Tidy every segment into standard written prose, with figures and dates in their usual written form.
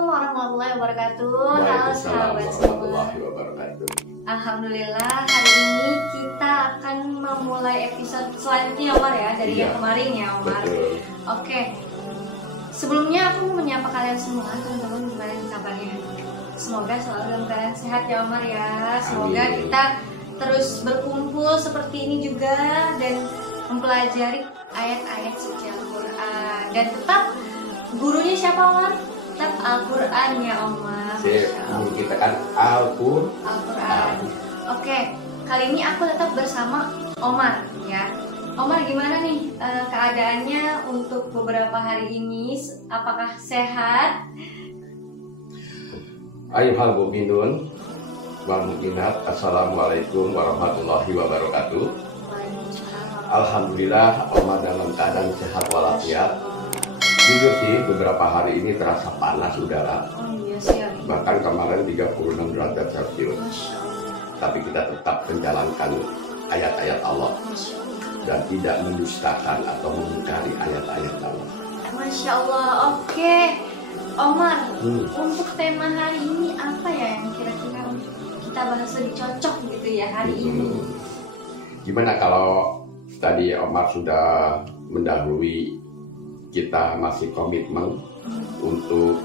Assalamualaikum warahmatullahi wabarakatuh. Halo sahabat semua. Alhamdulillah hari ini kita akan memulai episode selanjutnya Omar ya, dari yang kemarin ya Omar. Betul. Oke. Sebelumnya aku menyapa kalian semua, teman-teman, gimana kabarnya? Semoga selalu dalam keadaan sehat ya Omar ya. Semoga Amin. kita terus berkumpul seperti ini juga dan mempelajari ayat-ayat suci Al-Quran. Dan tetap gurunya siapa Omar? Tetap Al-Quran ya Omar. Guru kita kan Al-Quran. Oke, kali ini aku tetap bersama Omar ya. Omar gimana nih keadaannya untuk beberapa hari ini? Apakah sehat? Ayyuhal mu'minun wal mu'minat, assalamualaikum warahmatullahi wabarakatuh. Alhamdulillah Omar dalam keadaan sehat walafiat. Jujur sih beberapa hari ini terasa panas udara. Oh iya sih. Bahkan kemarin 36 derajat Celcius. Tapi kita tetap menjalankan ayat-ayat Allah dan tidak mendustakan atau mengingkari ayat-ayat Allah. Masya Allah. Oke, Omar, untuk tema hari ini apa ya yang kira-kira kita bahas lebih cocok gitu ya hari ini? Gimana kalau tadi Omar sudah mendahului, kita masih komitmen untuk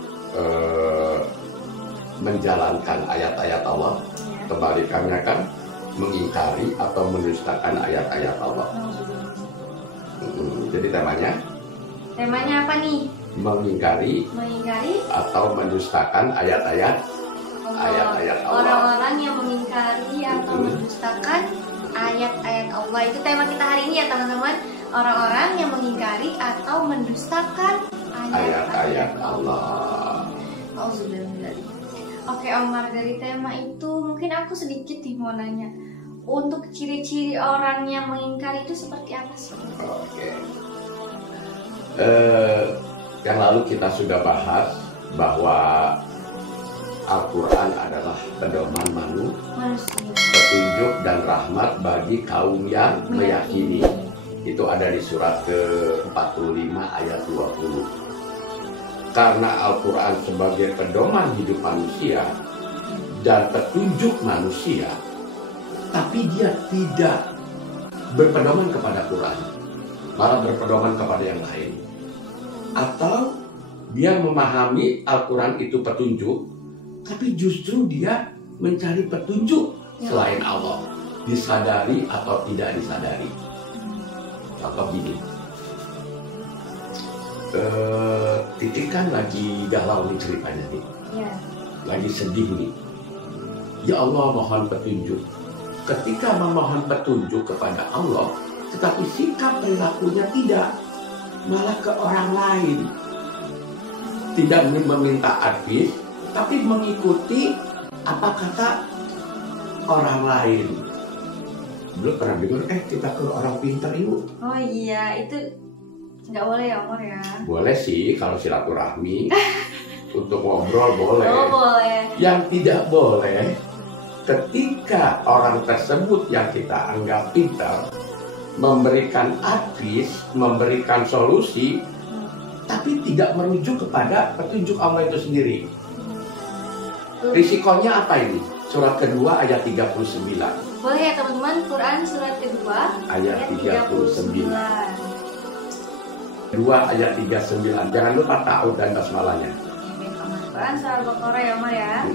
menjalankan ayat-ayat Allah. Kebalikannya kan mengingkari atau mendustakan ayat-ayat Allah. Jadi temanya apa nih? mengingkari atau mendustakan ayat-ayat Allah. Orang-orang yang mengingkari atau mendustakan ayat-ayat Allah, itu tema kita hari ini ya teman-teman. Orang-orang yang mengingkari atau mendustakan ayat-ayat Allah. Oke Omar, dari tema itu mungkin aku sedikit mau nanya, untuk ciri-ciri orang yang mengingkari itu seperti apa sih? Oke. Yang lalu kita sudah bahas bahwa Al-Quran adalah pedoman manusia, petunjuk dan rahmat bagi kaum yang meyakini. Itu ada di surat ke-45 ayat 20. Karena Al-Quran sebagai pedoman hidup manusia dan petunjuk manusia, tapi dia tidak berpedoman kepada Quran, malah berpedoman kepada yang lain. Atau dia memahami Al-Quran itu petunjuk, tapi justru dia mencari petunjuk selain Allah, disadari atau tidak disadari. Contoh gini, Titik kan lagi galau nih ceritanya nih, lagi sedih nih. Ya Allah, mohon petunjuk. Ketika memohon petunjuk kepada Allah, tetapi sikap perilakunya tidak, malah ke orang lain. Tidak meminta advice, tapi mengikuti apa kata orang lain. Belum pernah dengar, kita ke orang pintar yuk. Oh iya, itu nggak boleh ya Omar ya? Boleh sih kalau silaturahmi. Untuk ngobrol boleh. Oh boleh. Yang tidak boleh, ketika orang tersebut yang kita anggap pintar memberikan advice, memberikan solusi, tapi tidak merujuk kepada petunjuk Allah itu sendiri. Risikonya apa ini? Surat kedua ayat 39. Boleh ya teman-teman, Quran surat kedua ayat 39. 2 ayat 39. Jangan lupa ta'awudz dan basmalahnya. Quran surah Al-Baqarah ya Omar ya.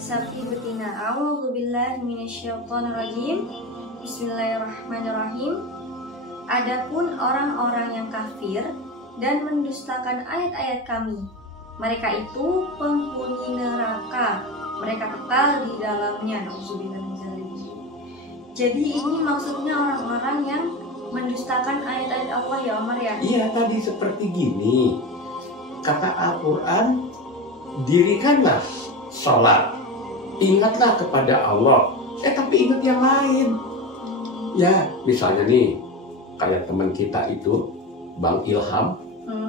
Sapi betina. A'udzubillahi minasyaitonirrajim. Bismillahirrahmanirrahim. Adapun orang-orang yang kafir dan mendustakan ayat-ayat kami, mereka itu penghuni neraka. Mereka kekal di dalamnya. Jadi ini maksudnya orang-orang yang mendustakan ayat-ayat Allah ya Omar ya? Iya, tadi seperti gini. Kata Al-Quran, dirikanlah sholat, ingatlah kepada Allah. Tapi ingat yang lain. Ya, misalnya nih, kayak teman kita itu, Bang Ilham,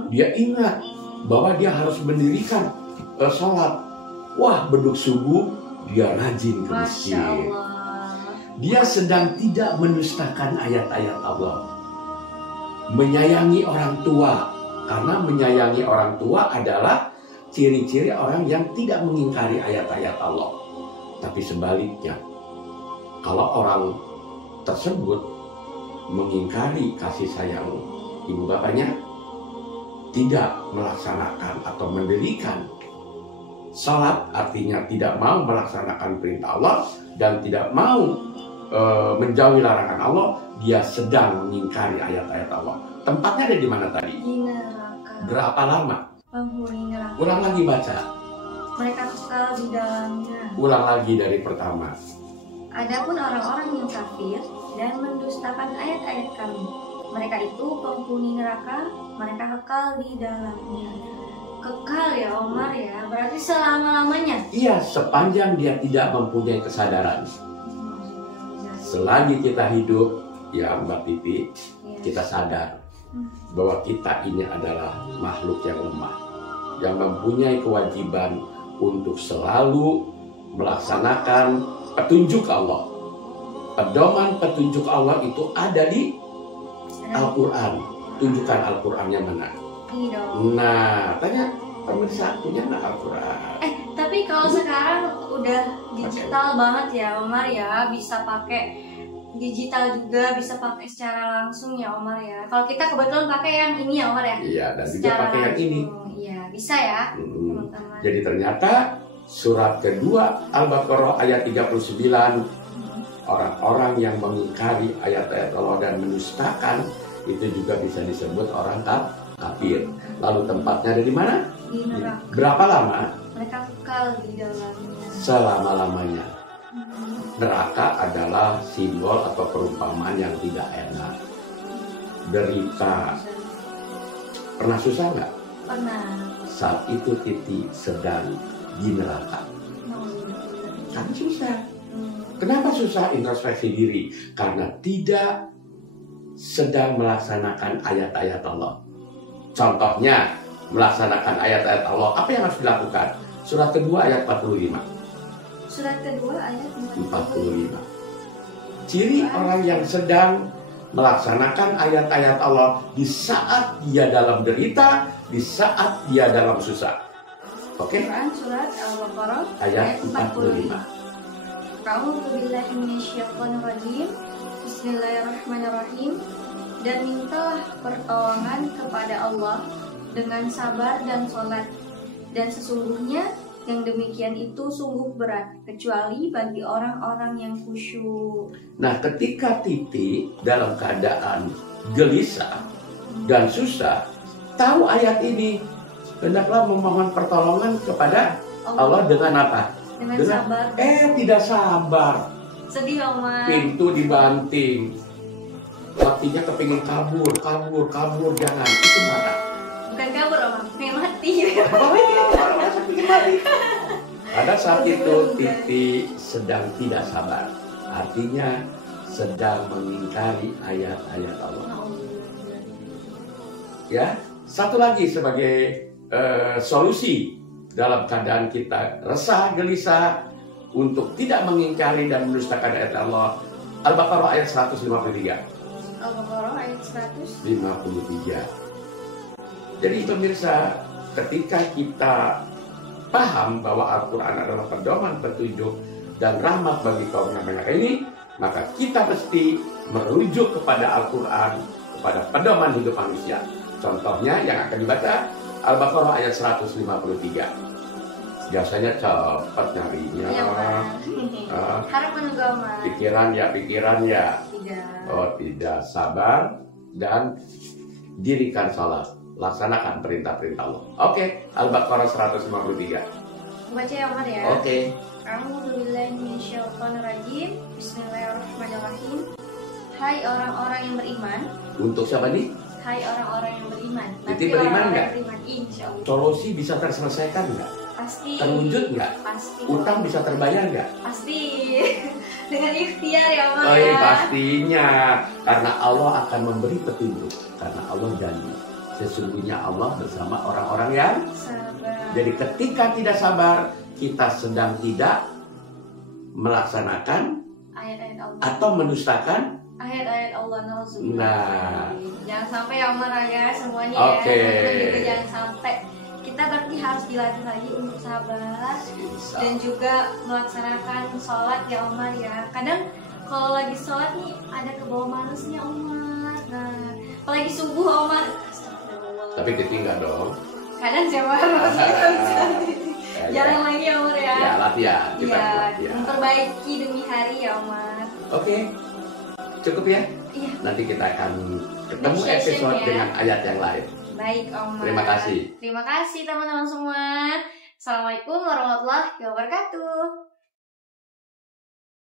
dia ingat bahwa dia harus mendirikan sholat. Wah, beduk subuh, dia rajin ke masjid. Masya Allah. Dia sedang tidak mendustakan ayat-ayat Allah. Menyayangi orang tua. Karena menyayangi orang tua adalah ciri-ciri orang yang tidak mengingkari ayat-ayat Allah. Tapi sebaliknya, kalau orang tersebut mengingkari kasih sayang ibu bapaknya, tidak melaksanakan atau mendirikan salat, artinya tidak mau melaksanakan perintah Allah dan tidak mau menjauhi larangan Allah, dia sedang mengingkari ayat-ayat Allah. Tempatnya ada di mana tadi? Di neraka. Berapa lama? Penghuni neraka. Ulang lagi baca. Mereka kekal di dalamnya. Ulang lagi dari pertama. Adapun orang-orang yang kafir dan mendustakan ayat-ayat kami, mereka itu penghuni neraka, mereka kekal di dalamnya. Kekal ya Omar ya, berarti selama-lamanya. Iya, sepanjang dia tidak mempunyai kesadaran. Selagi kita hidup, ya Mbak Titi, kita sadar bahwa kita ini adalah makhluk yang lemah, yang mempunyai kewajiban untuk selalu melaksanakan petunjuk Allah. Pedoman petunjuk Allah itu ada di Al-Quran. Tunjukkan Al-Qurannya mana? Nah, tanya pemirsa, punya nggak Al-Quran? Tapi kalau sekarang udah digital banget ya Omar ya, bisa pakai digital juga, bisa pakai secara langsung ya Omar ya. Kalau kita kebetulan pakai yang ini ya Omar ya. Iya, dan juga secara pakai yang ini. Iya, bisa ya teman-teman. Jadi ternyata surat kedua Al-Baqarah ayat 39, orang-orang yang mengingkari ayat-ayat Allah dan mendustakan itu juga bisa disebut orang kafir. Lalu tempatnya ada di mana? Di neraka. Berapa lama? Mereka kekal di dalamnya. Selama-lamanya. Neraka adalah simbol atau perumpamaan yang tidak enak. Derita. Pernah susah nggak? Pernah. Saat itu Titi sedang di neraka. Kan susah. Kenapa susah? Introspeksi diri. Karena tidak sedang melaksanakan ayat-ayat Allah. Contohnya, melaksanakan ayat-ayat Allah. Apa yang harus dilakukan? Surat kedua ayat 45. Surat kedua ayat 45. Ciri orang yang sedang melaksanakan ayat-ayat Allah di saat dia dalam derita, di saat dia dalam susah. Oke? Surat Al-Baqarah Ayat 45. A'udzu billahi minasyaitonir rajim. Bismillahirrahmanirrahim. Dan mintalah pertolongan kepada Allah dengan sabar dan sholat. Dan sesungguhnya yang demikian itu sungguh berat, kecuali bagi orang-orang yang khusyuk. Nah, ketika Titi dalam keadaan gelisah dan susah, tahu ayat ini, hendaklah memohon pertolongan kepada Allah dengan apa? Dengan sabar. Tidak sabar. Sedih Omar. Pintu dibanting. Hatinya kepingin kabur, jangan. Itu marah. Bukan kabur Omar, pengen mati. Pada saat itu Titi sedang tidak sabar. Artinya sedang mengingkari ayat-ayat Allah. Ya, satu lagi sebagai solusi dalam keadaan kita resah, gelisah, untuk tidak mengingkari dan mendustakan ayat Allah. Al-Baqarah ayat 153. Al-Baqarah ayat 153. Jadi pemirsa, ketika kita paham bahwa Al-Quran adalah pedoman, petunjuk, dan rahmat bagi kaum yang banyak ini, maka kita mesti merujuk kepada Al-Quran, kepada pedoman hidup manusia. Contohnya yang akan dibaca Al-Baqarah ayat 153. Biasanya cepat nyarinya. Ya, harap menunggu Omar. Pikiran ya. Tidak. Oh tidak, sabar dan dirikan salat. Laksanakan perintah-perintah Allah. Oke, Al-Baqarah 153. Baca ya Omar ya. Oke. A'udzubillahi minasyaitonirrajim. Bismillahirrahmanirrahim. Hai orang-orang yang beriman. Untuk siapa nih? Hai orang-orang yang beriman. Jadi beriman nggak? Insya Allah. Solusi bisa terselesaikan nggak? Pasti. Terwujud nggak? Pasti. Utang bisa terbayar nggak? Pasti. Dengan ikhtiar ya Omar Oh, ya. pastinya. Karena Allah akan memberi petunjuk. Karena Allah janji. Sesungguhnya Allah bersama orang-orang yang sabar. Jadi ketika tidak sabar, kita sedang tidak melaksanakan ayat-ayat Allah atau mendustakan ayat-ayat Allah. Nah, jangan sampai ya Omar ya semuanya Oke. ya. Teman-teman juga jangan sampai kita berarti harus dilatih lagi untuk sabar dan juga melaksanakan sholat ya Omar ya. Kadang kalau lagi sholat nih ada kebawa malesnya Omar. Nah, apalagi subuh Omar. Tapi ditinggal dong. Kadang siapa harus jarang lagi ya Omar ya. Ya latihan. Kita latihan. Memperbaiki demi hari ya Omar. Oke, cukup ya. Iya. Nanti kita akan ketemu Next session episode ya. dengan ayat yang lain. Baik Omar. Terima kasih. Terima kasih teman-teman semua. Assalamualaikum warahmatullahi wabarakatuh.